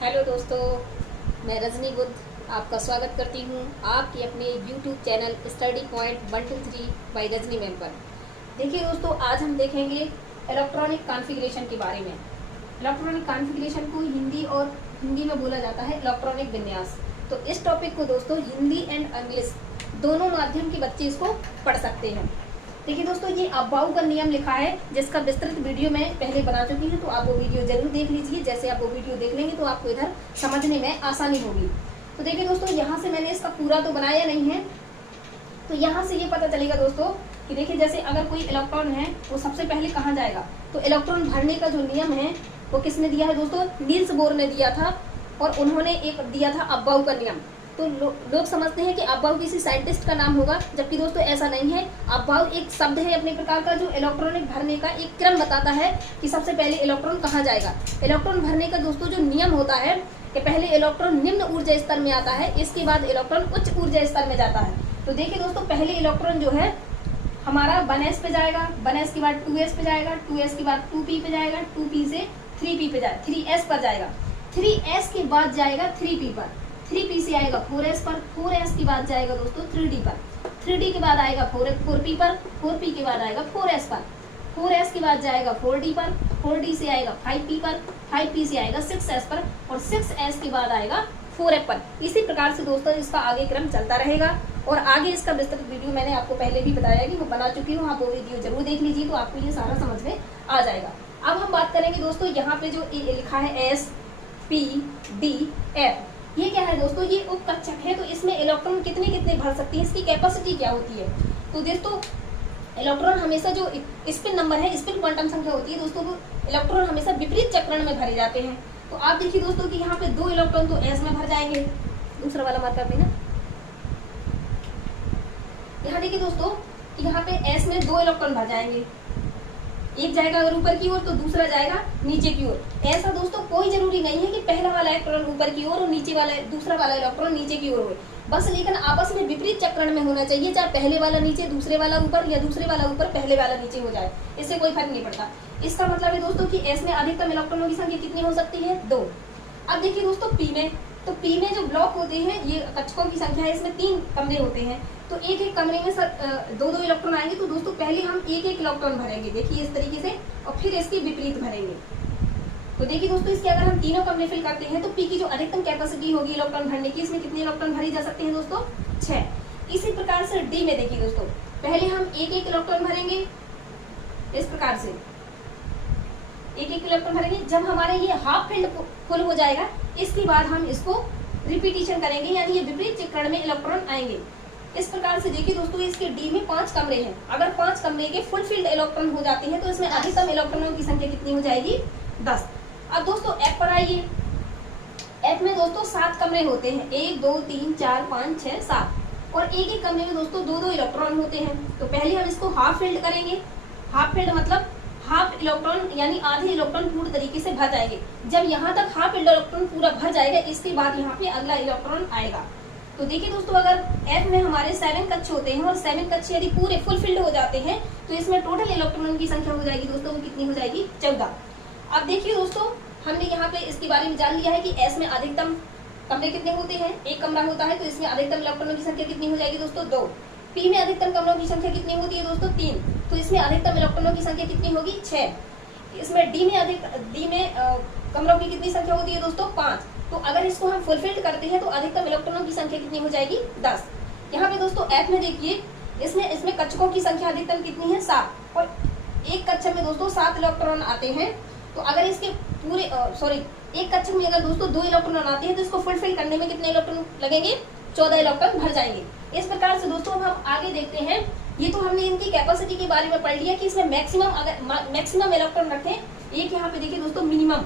Hello दोस्तों, मैं रजनी बुद्ध आपका स्वागत करती हूँ आपके अपने YouTube channel study point 123 by Rajni ma'am पर। देखिए दोस्तों, आज हम देखेंगे इलेक्ट्रॉनिक कॉन्फ़िगरेशन के बारे में। इलेक्ट्रॉनिक कॉन्फ़िगरेशन को हिंदी में बोला जाता है इलेक्ट्रॉनिक विन्यास। तो इस टॉपिक को दोस्तों हिंदी एंड इंग्लिश दोनों माध्यम के बच्चे इसको पढ़ सकते हैं। देखिए दोस्तों, ये अबाउ का नियम लिखा है जिसका विस्तृत वीडियो मैं पहले बना चुकी हूँ, तो आप वो वीडियो जरूर देख लीजिए। जैसे आप वो वीडियो देख लेंगे तो आपको इधर समझने में आसानी होगी। तो देखिए दोस्तों, यहाँ से मैंने इसका पूरा तो बनाया नहीं है, तो यहाँ से ये पता चलेगा दोस्तों कि देखिए जैसे अगर कोई इलेक्ट्रॉन है वो सबसे पहले कहाँ जाएगा। तो इलेक्ट्रॉन भरने का जो नियम है वो किसने दिया है दोस्तों? नील्स बोर ने दिया था, और उन्होंने एक दिया था अबाउ का नियम। तो लोग समझते हैं कि अबाउ किसी साइंटिस्ट का नाम होगा, जबकि दोस्तों ऐसा नहीं है। अबाउ एक शब्द है अपने प्रकार का, जो इलेक्ट्रॉनिक भरने का एक क्रम बताता है कि सबसे पहले इलेक्ट्रॉन कहाँ जाएगा। इलेक्ट्रॉन भरने का दोस्तों जो नियम होता है कि पहले इलेक्ट्रॉन निम्न ऊर्जा स्तर में आता है, इसके बाद इलेक्ट्रॉन उच्च ऊर्जा स्तर में जाता है। तो देखिए दोस्तों, पहले इलेक्ट्रॉन जो है हमारा 1s पे जाएगा, 1s के बाद 2s पे जाएगा, 2s के बाद 2p पे जाएगा, 2p से 3p पे जाएगा, 3s पर जाएगा, 3s के बाद जाएगा 3p पर, 3p से आएगा 4s पर, 4s के बाद जाएगा दोस्तों 3d पर, 3d के बाद आएगा 4p पर, 4p के बाद आएगा 4s पर, 4s के बाद जाएगा 4d पर, 4d से आएगा 5p पर, 5p से आएगा 6s पर, और 6s के बाद आएगा 4f पर। इसी प्रकार से दोस्तों इसका आगे क्रम चलता रहेगा। और आगे इसका विस्तृत वीडियो मैंने आपको पहले भी बताया कि वो बना चुकी हूँ, आप वो वीडियो जरूर देख लीजिए, तो आपको ये सारा समझ में आ जाएगा। अब हम बात करेंगे दोस्तों, यहाँ पे जो लिखा है S P D F, ये क्या है दोस्तों? ये उपकक्षक है। तो इसमें इलेक्ट्रॉन कितने कितने भर सकती है, इसकी कैपेसिटी क्या होती है? तो दोस्तों इलेक्ट्रॉन हमेशा जो स्पिन नंबर है, स्पिन क्वांटम संख्या होती है दोस्तों, वो इलेक्ट्रॉन हमेशा विपरीत चक्रण में भरे जाते हैं। तो आप देखिए दोस्तों कि यहाँ पे 2 इलेक्ट्रॉन तो S में भर जाएंगे, दूसरा वाला मार्कर पे ना, यहाँ देखिए दोस्तों कि यहाँ पे S में 2 इलेक्ट्रॉन भर जाएंगे, एक जाएगा अगर ऊपर की ओर तो दूसरा जाएगा नीचे की ओर। ऐसा दोस्तों कोई जरूरी नहीं है कि पहला वाला इलेक्ट्रॉन ऊपर की ओर और दूसरा वाला इलेक्ट्रॉन नीचे की ओर हो, बस लेकिन आपस में विपरीत चक्रण में होना चाहिए। चाहे पहले वाला नीचे दूसरे वाला ऊपर, या दूसरे वाला ऊपर पहले वाला नीचे हो जाए, इससे कोई फर्क नहीं पड़ता। इसका मतलब है दोस्तों कि S में अधिकतम इलेक्ट्रॉनों की संख्या कितनी हो सकती है? 2। अब देखिए दोस्तों P में, तो P में जो ब्लॉक होते हैं, ये कक्षकों की संख्या है, इसमें 3 कमरे होते हैं। तो एक एक कमरे में सर 2-2 इलेक्ट्रॉन आएंगे। तो दोस्तों पहले हम एक एक इलेक्ट्रॉन भरेंगे, देखिए इस तरीके से, और फिर इसके विपरीत भरेंगे। तो देखिए दोस्तों, इसके अगर हम तीनों कमरे फिल करते हैं तो P की जो अधिकतम कैपेसिटी होगी इलेक्ट्रॉन भरने की, इसमें कितने इलेक्ट्रॉन भरे जा सकते हैं दोस्तों? 6। इसी प्रकार से D में देखिए दोस्तों, पहले हम एक एक इलेक्ट्रॉन भरेंगे, इस प्रकार से एक एक इलेक्ट्रॉन भरेंगे। जब हमारे ये हाफ फील्ड फुल हो जाएगा, इसके बाद हम इसको रिपीटिशन करेंगे, यानी ये विपरीत चक्रण में इलेक्ट्रॉन आएंगे। इस प्रकार से देखिए दोस्तों, इसके D में 5 कमरे हैं। अगर 5 कमरे के फुल फील्ड इलेक्ट्रॉन हो जाते हैं तो इसमें अधिकतम इलेक्ट्रॉनों की संख्या कितनी हो जाएगी? 10। अब दोस्तों F पर आइए। F में दोस्तों 7 कमरे होते हैं, 1 2 3 4 5 6 7, और एक एक कमरे में दोस्तों 2-2 इलेक्ट्रॉन होते हैं। तो पहले हम इसको हाफ फील्ड करेंगे। हाफ फील्ड मतलब हाफ इलेक्ट्रॉन, यानी आधे इलेक्ट्रॉन पूरी तरीके से भर जाएंगे। जब यहाँ तक हाफ इलेक्ट्रॉन पूरा भर जाएगा, इसके बाद यहाँ पे अगला इलेक्ट्रॉन आएगा। तो देखिए दोस्तों, अगर F में हमारे 7 कक्ष होते हैं, और 7 कक्ष यदि पूरे फुल फिल्ड हो जाते हैं, तो इसमें टोटल इलेक्ट्रॉनों की संख्या हो जाएगी दोस्तों, वो कितनी हो जाएगी? 14। अब देखिए दोस्तों, हमने यहाँ पे इसके बारे में जान लिया है कि S में अधिकतम कमरे कितने होते हैं? एक कमरा होता है। तो इसमें अधिकतम इलेक्ट्रॉनों की संख्या कितनी हो जाएगी दोस्तों? 2। P में अधिकतम कमरों की संख्या कितनी होती है दोस्तों? 3। तो इसमें अधिकतम इलेक्ट्रॉनों की संख्या कितनी होगी? 6। इसमें D में कमरों की कितनी संख्या होती है दोस्तों? 5। तो अगर इसको हम फुलफिल्ड करते हैं तो अधिकतम इलेक्ट्रॉनों की संख्या कितनी हो जाएगी? 10। यहाँ पे दोस्तों F में देखिए, इसमें कक्षकों की संख्या अधिकतम कितनी है? 7, और एक कक्षक में दोस्तों 7 इलेक्ट्रॉन आते हैं। तो अगर इसके एक कक्षक में अगर दोस्तों 2 इलेक्ट्रॉन आते हैं तो इसको फुलफिल करने में कितने इलेक्ट्रॉन लगेंगे? 14 इलेक्ट्रॉन भर जाएंगे। इस प्रकार से दोस्तों हम आगे देखते हैं। ये तो हमने इनकी कैपेसिटी के बारे में पढ़ लिया कि इसमें मैक्सिमम इलेक्ट्रॉन रखें। एक यहाँ पे देखिए दोस्तों मिनिमम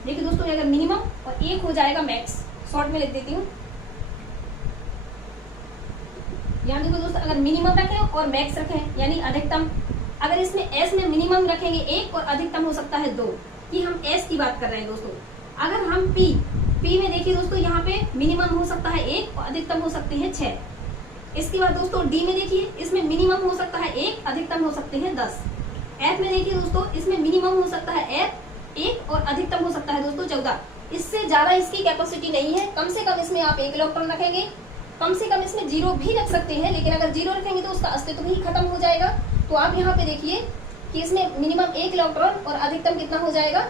देखिए दोस्तों, अगर मिनिमम और एक हो जाएगा मैक्स, शॉर्ट में लिख देती हूँ। यहाँ देखो दोस्तों, अगर मिनिमम रखें और मैक्स रखें, यानी अधिकतम, अगर इसमें S में मिनिमम रखेंगे 1 और अधिकतम हो सकता है 2, ये हम S की बात कर रहे हैं दोस्तों। अगर हम P में देखिए दोस्तों, यहाँ पे मिनिमम हो सकता है 1 और अधिकतम हो सकते हैं 6। इसके बाद दोस्तों D में देखिए, इसमें मिनिमम हो सकता है 1, अधिकतम हो सकते हैं 10। एफ में देखिए दोस्तों, इसमें मिनिमम हो सकता है एफ 1 और अधिकतम हो सकता है दोस्तों 14। इससे ज्यादा इसकी कैपेसिटी नहीं है। कम से कम इसमें आप 1 इलेक्ट्रॉन रखेंगे, कम से कम इसमें 0 भी रख सकते हैं, लेकिन अगर 0 रखेंगे तो उसका अस्तित्व ही खत्म हो जाएगा। तो आप यहाँ पे देखिए कि इसमें मिनिमम 1 इलेक्ट्रॉन और अधिकतम कितना हो जाएगा,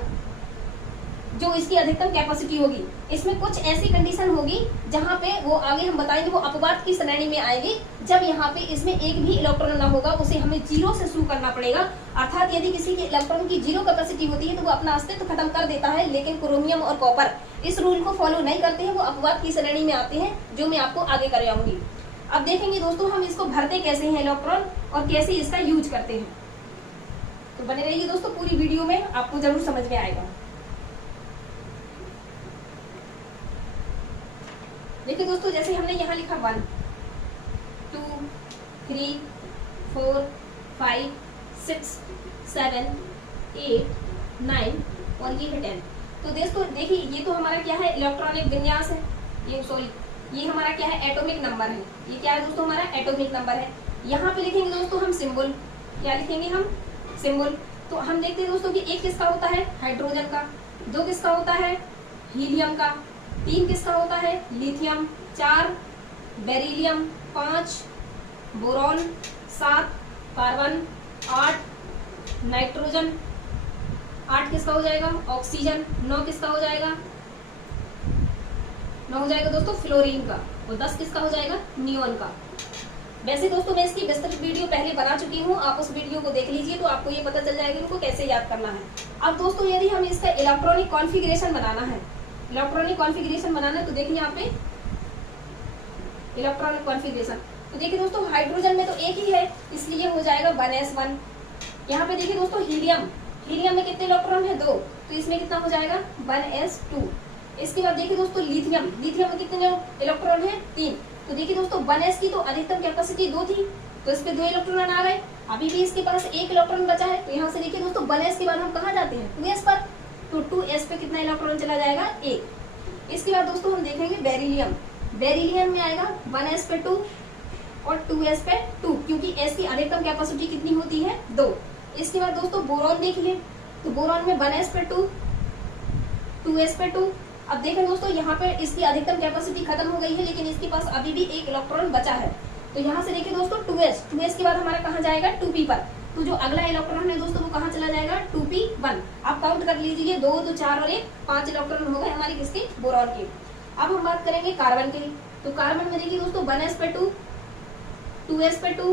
जो इसकी अधिकतम कैपेसिटी होगी। इसमें कुछ ऐसी कंडीशन होगी जहाँ पे वो आगे हम बताएंगे, वो अपवाद की श्रेणी में आएगी, जब यहाँ पे इसमें एक भी इलेक्ट्रॉन ना होगा, उसे हमें 0 से शुरू करना पड़ेगा। अर्थात यदि किसी के इलेक्ट्रॉन की 0 कैपेसिटी होती है तो वो अपना अस्तित्व खत्म कर देता है, लेकिन क्रोमियम और कॉपर इस रूल को फॉलो नहीं करते हैं, वो अपवाद की श्रेणी में आते हैं, जो मैं आपको आगे कराऊंगी। अब देखेंगे दोस्तों हम इसको भरते कैसे हैं इलेक्ट्रॉन और कैसे इसका यूज करते हैं। तो बने रहिए दोस्तों पूरी वीडियो में, आपको जरूर समझ में आएगा। देखिए दोस्तों, जैसे हमने यहाँ लिखा 1 2 3 4 5 6 7 8 9 और ये है 10। तो दोस्तों देखिए, ये तो हमारा क्या है, इलेक्ट्रॉनिक विन्यास है, ये हमारा क्या है, एटॉमिक नंबर है। ये क्या है दोस्तों, हमारा एटॉमिक नंबर है। यहाँ पे लिखेंगे दोस्तों हम सिंबल, क्या लिखेंगे हम, सिंबल। तो हम देखते हैं दोस्तों कि 1 किसका होता है, हाइड्रोजन का, 2 किसका होता है, हीलियम का, 3 किसका होता है, lithium, 4 beryllium, 5 boron, 7 carbon, 8 nitrogen, 8 किसका हो जाएगा, ऑक्सीजन, 9 किसका हो जाएगा, 9 हो जाएगा दोस्तों फ्लोरीन का, और 10 किसका हो जाएगा, नियोन का। वैसे दोस्तों मैं इसकी विस्तृत वीडियो पहले बना चुकी हूँ, आप उस वीडियो को देख लीजिए तो आपको ये पता चल जाएगा इनको कैसे याद करना है। अब दोस्तों यदि हमें इसका इलेक्ट्रॉनिक कॉन्फ़िगरेशन बनाना है, इलेक्ट्रॉनिक कॉन्फ़िगरेशन बनाना है, तो देखिए यहाँ पे इलेक्ट्रॉनिक कॉन्फ़िगरेशन, तो देखिए दोस्तों हाइड्रोजन में तो एक ही है, इसलिए हो जाएगा 1s1। यहाँ पे देखिए दोस्तों हीलियम, हीलियम में कितने इलेक्ट्रॉन है, 2, तो इसमें कितना हो जाएगा, 1s2। इसके बाद देखिए दोस्तों लिथियम, लिथियम में कितने इलेक्ट्रॉन है, 3। तो देखिए दोस्तों 1s की तो अधिकतम कैपेसिटी 2 थी, तो इस पे 2 इलेक्ट्रॉन आ गए, अभी भी इसके पास 1 इलेक्ट्रॉन बचा है। तो यहाँ से देखिए दोस्तों 1s के बाद हम कहाँ जाते हैं, 2s पर, तो 2s पे कितना इलेक्ट्रॉन चला जाएगा, 1। इसके बाद दोस्तों हम देखेंगे बेरिलियम, बेरिलियम में आएगा 1s पे 2 और 2s पे 2, क्योंकि s की अधिकतम कैपेसिटी कितनी होती है, 2। इसके बाद दोस्तों बोरॉन देखिए, तो बोरॉन में 1s पे 2 2s पे 2। अब देखें दोस्तों यहाँ पे इसकी अधिकतम कैपेसिटी खत्म हो गई है, लेकिन इसके पास अभी भी 1 इलेक्ट्रॉन बचा है। तो यहाँ से देखिए दोस्तों 2s के बाद हमारा कहाँ जाएगा, 2p पर, तो जो अगला इलेक्ट्रॉन है दोस्तों वो कहाँ चला जाएगा, 2p1। आप काउंट कर लीजिए, 2 2 4 और 1 5 इलेक्ट्रॉन हो गए हमारे किसके, बोरॉन के। अब हम बात करेंगे कार्बन की, तो कार्बन में देखिए दोस्तों 1s पे 2 2s पे 2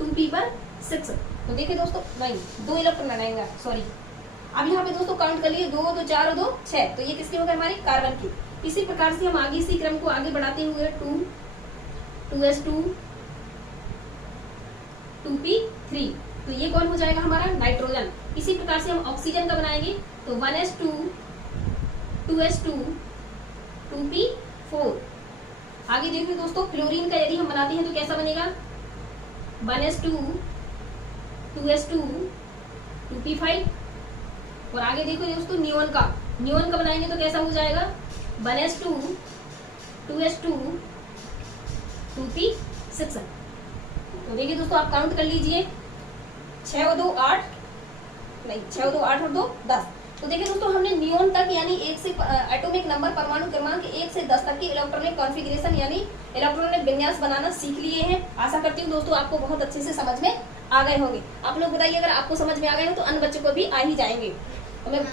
2p पर 6। तो देखिए दोस्तों नहीं, 2 इलेक्ट्रॉन लगाएंगे, सॉरी। अब यहाँ पे दोस्तों काउंट कर लिए, 2 2 4 और 2 6, तो ये किसके हो गए, हमारे कार्बन की। इसी प्रकार से हम आगे इसी क्रम को आगे बढ़ाते हुए 2 2s2 2p3, तो ये कौन हो जाएगा हमारा, नाइट्रोजन। इसी प्रकार से हम ऑक्सीजन का बनाएंगे, तो 1s2 2s2 2p4। आगे देखिए दोस्तों क्लोरीन का यदि हम बनाते हैं तो कैसा बनेगा, 1s2 2s2 2p5। और आगे देखो दोस्तों नियोन का बनाएंगे तो कैसा हो जाएगा, 1s2 2s2 2p6। तो देखिए दोस्तों आप काउंट कर लीजिए, 6 और 2 8, नहीं 6 और 2 8 और 2 10। तो देखिए दोस्तों हमने नियोन तक यानी 1 से एटॉमिक नंबर परमाणु क्रमांक 1 से 10 तक की इलेक्ट्रॉनिक कॉन्फ़िगरेशन यानी इलेक्ट्रॉनिक विन्यास बनाना सीख लिए हैं। आशा करती हूँ दोस्तों आपको बहुत अच्छे से समझ में आ गए होंगे। आप लोग बताइए अगर आपको समझ में आ गए हो तो अन्य बच्चों को भी आ ही जाएंगे। तो मैं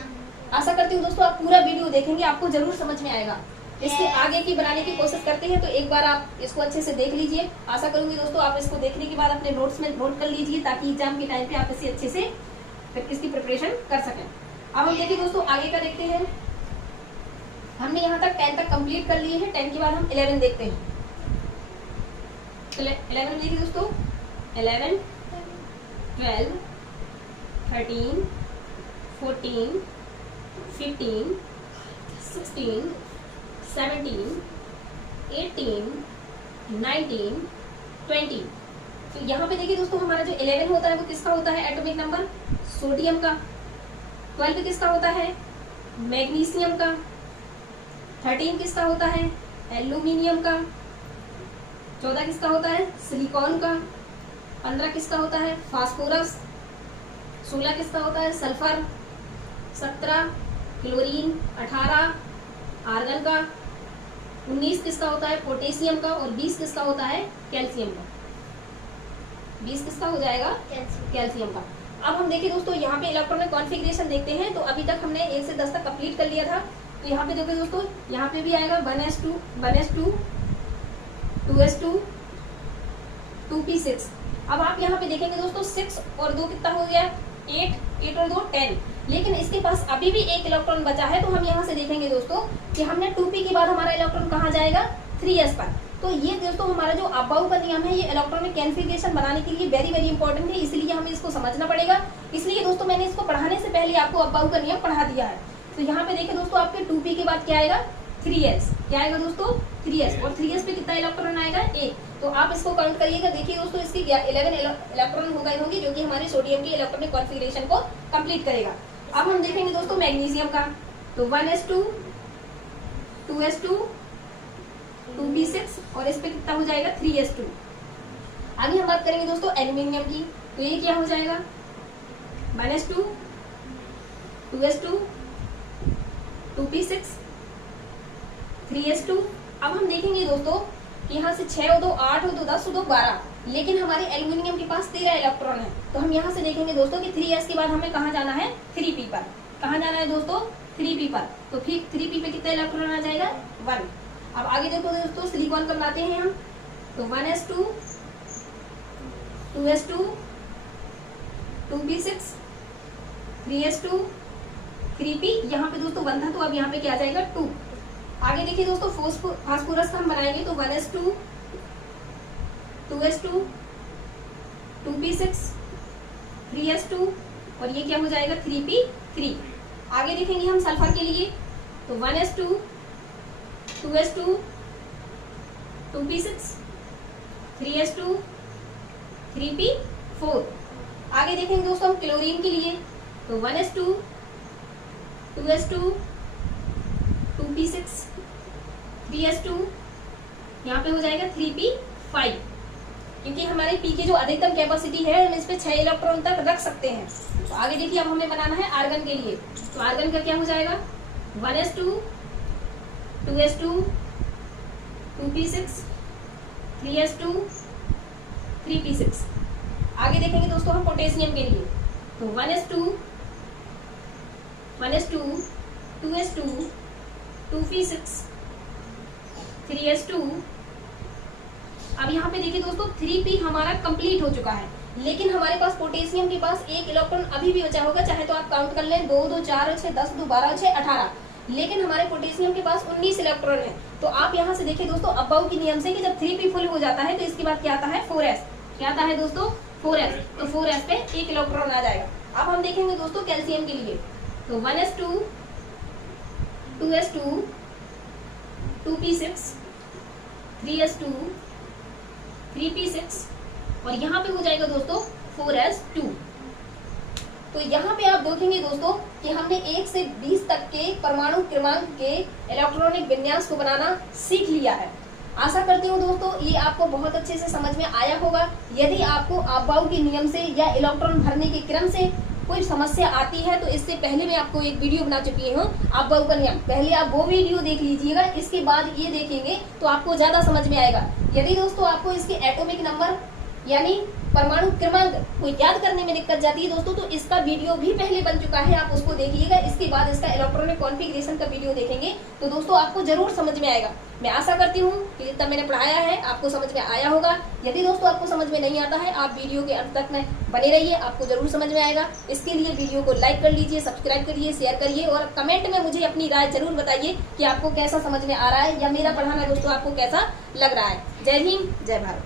आशा करती हूँ दोस्तों आप पूरा वीडियो देखेंगे, आपको जरूर समझ में आएगा। इसके आगे की बनाने की कोशिश करते हैं, तो एक बार आप इसको अच्छे से देख लीजिए। आशा करूंगी दोस्तों आप इसको देखने के बाद अपने नोट्स में नोट कर लीजिए, ताकि एग्जाम के टाइम पे आप इसे अच्छे से इसकी प्रिपरेशन कर सकें। अब हम देखिए दोस्तों आगे का देखते हैं। हमने यहाँ तक 10 तक कंप्लीट कर लिए हैं, 10 के बाद हम 11 देखते हैं। तो 11 देखिए दोस्तों, 11 12 13 14 15 16 17 18 19 20। तो यहाँ पे देखिए दोस्तों हमारा जो 11 होता है वो किसका होता है, एटॉमिक नंबर सोडियम का। 12 किसका होता है, मैग्नीशियम का। 13 किसका होता है, एल्यूमिनियम का। 14 किसका होता है, सिलिकॉन का। 15 किसका होता है, फास्फोरस। 16 किसका होता है सल्फर, 17 क्लोरीन, 18 आर्गन का, 19 किसका होता है पोटेशियम का और 20 किसका होता है कैल्शियम का। 20 किसका हो जाएगा कैल्शियम का। अब हम देखिए दोस्तों यहाँ पे इलेक्ट्रॉनिक कॉन्फ़िगरेशन देखते हैं। तो अभी तक हमने 1 से 10 तक कंप्लीट कर लिया था। तो यहाँ पे देखो दोस्तों, यहाँ पे भी आएगा 1s2 2s2 2p6। अब आप यहाँ पे देखेंगे दोस्तों 6 और 2 कितना हो गया 8 और 2 10। लेकिन इसके पास अभी भी एक इलेक्ट्रॉन बचा है। तो हम यहाँ से देखेंगे दोस्तों कि हमने 2p के बाद हमारा इलेक्ट्रॉन कहाँ जाएगा 3s पर। तो ये दोस्तों हमारा जो अबाउ का नियम है ये इलेक्ट्रॉनिक कॉन्फ़िगरेशन बनाने के लिए वेरी वेरी इंपॉर्टेंट है, इसलिए हमें इसको समझना पड़ेगा। इसलिए दोस्तों मैंने इसको पढ़ाने से पहले आपको अबाउ का नियम पढ़ा दिया है। तो यहाँ पे देखिए दोस्तों आपके 2p के बाद क्या आएगा 3s। क्या आएगा दोस्तों 3s, और 3s पे कितना इलेक्ट्रॉन आएगा 1। तो आप इसको काउंट करिएगा। देखिए दोस्तों इसकी 11 इलेक्ट्रॉन हो गए होंगे जो कि हमारे सोडियम की इलेक्ट्रॉनिक कॉन्फ़िगरेशन को कंप्लीट करेगा। अब हम देखेंगे दोस्तों मैग्नीशियम का। तो 1s2 2s2 2p6 और इस पे कितना हो जाएगा 3s2। आगे हम बात करेंगे दोस्तों एल्यूमिनियम की। तो ये क्या हो जाएगा 1s2 2s2 2p6 3s2। अब हम देखेंगे दोस्तों कि यहाँ से 6 और 2 8 और 2 10 और 2 12, लेकिन हमारे एल्यूमिनियम के पास 13 इलेक्ट्रॉन है। तो हम यहाँ से देखेंगे दोस्तों कि 3s के बाद हमें कहाँ जाना है 3p पर। कहाँ जाना है दोस्तों 3p पर। तो फिर 3p पे कितना इलेक्ट्रॉन आ जाएगा 1। अब आगे देखो दोस्तों सिलिकॉन का बनाते हैं हम। तो 1s2 2s2 2p6 3s2 3p। यहाँ पे दोस्तों 1 था तो अब यहाँ पे क्या आ जाएगा 2। आगे देखिए दोस्तों फास्फोरस का हम बनाएंगे। तो 1s2 2s2 2p6 3s2 और ये क्या हो जाएगा 3p3। आगे देखेंगे हम सल्फर के लिए। तो 1s2 2s2 2p6 3s2 3p4। आगे देखेंगे दोस्तों हम क्लोरीन के लिए। तो 1s2 2s2 2p6 3s2 यहाँ पे हो जाएगा 3p5, क्योंकि हमारे p की जो अधिकतम कैपेसिटी है हम इस पे 6 इलेक्ट्रॉन तक रख सकते हैं। तो आगे देखिए अब हमें बनाना है आर्गन के लिए। तो आर्गन का क्या हो जाएगा 1s2 2s2 2p6 3s2 3p6। आगे देखेंगे दोस्तों हम पोटेशियम के लिए। तो 1s2 2s2 2p6 3s2। अब यहाँ पे देखिए दोस्तों 3p हमारा कंप्लीट हो चुका है, लेकिन हमारे पास पोटेशियम के पास एक इलेक्ट्रॉन अभी भी बचा होगा। चाहे तो आप काउंट कर लें 2 2 4 6 10 2 12 6 18, लेकिन हमारे पोटेशियम के पास 19 इलेक्ट्रॉन है। तो आप यहाँ से देखिए दोस्तों अबाउ के नियम से कि जब 3p फुल हो जाता है तो इसके बाद क्या आता है 4s। क्या आता है दोस्तों 4s। तो 4s पे एक इलेक्ट्रॉन आ जाएगा। अब हम देखेंगे दोस्तों कैल्शियम के लिए। तो 1s2 2s2 2p6 3s2 3p6 और यहाँ पे हो जाएगा दोस्तों 4s2। तो यहाँ पे आप देखेंगे दोस्तों कि हमने 1 से 20 तक के परमाणु क्रमांक के इलेक्ट्रॉनिक विन्यास को बनाना सीख लिया है। आशा करती हूँ दोस्तों ये आपको बहुत अच्छे से समझ में आया होगा। यदि आपको अबाउ के नियम से या इलेक्ट्रॉन भरने के क्रम से कोई समस्या आती है तो इससे पहले मैं आपको एक वीडियो बना चुकी हूँ अबाउ का नियम। पहले आप वो वीडियो देख लीजिएगा, इसके बाद ये देखेंगे तो आपको ज्यादा समझ में आएगा। यदि दोस्तों आपको इसके एटॉमिक नंबर यानी परमाणु क्रमांक को याद करने में दिक्कत जाती है दोस्तों, तो इसका वीडियो भी पहले बन चुका है, आप उसको देखिएगा। इसके बाद इसका इलेक्ट्रॉनिक कॉन्फ़िगरेशन का वीडियो देखेंगे तो दोस्तों आपको जरूर समझ में आएगा। मैं आशा करती हूँ कि जितना मैंने पढ़ाया है आपको समझ में आया होगा। यदि दोस्तों आपको समझ में नहीं आता है आप वीडियो के अंत तक में बने रहिए, आपको जरूर समझ में आएगा। इसके लिए वीडियो को लाइक कर लीजिए, सब्सक्राइब करिए, शेयर करिए और कमेंट में मुझे अपनी राय जरूर बताइए कि आपको कैसा समझ में आ रहा है या मेरा पढ़ाना दोस्तों आपको कैसा लग रहा है। जय हिंद, जय भारत।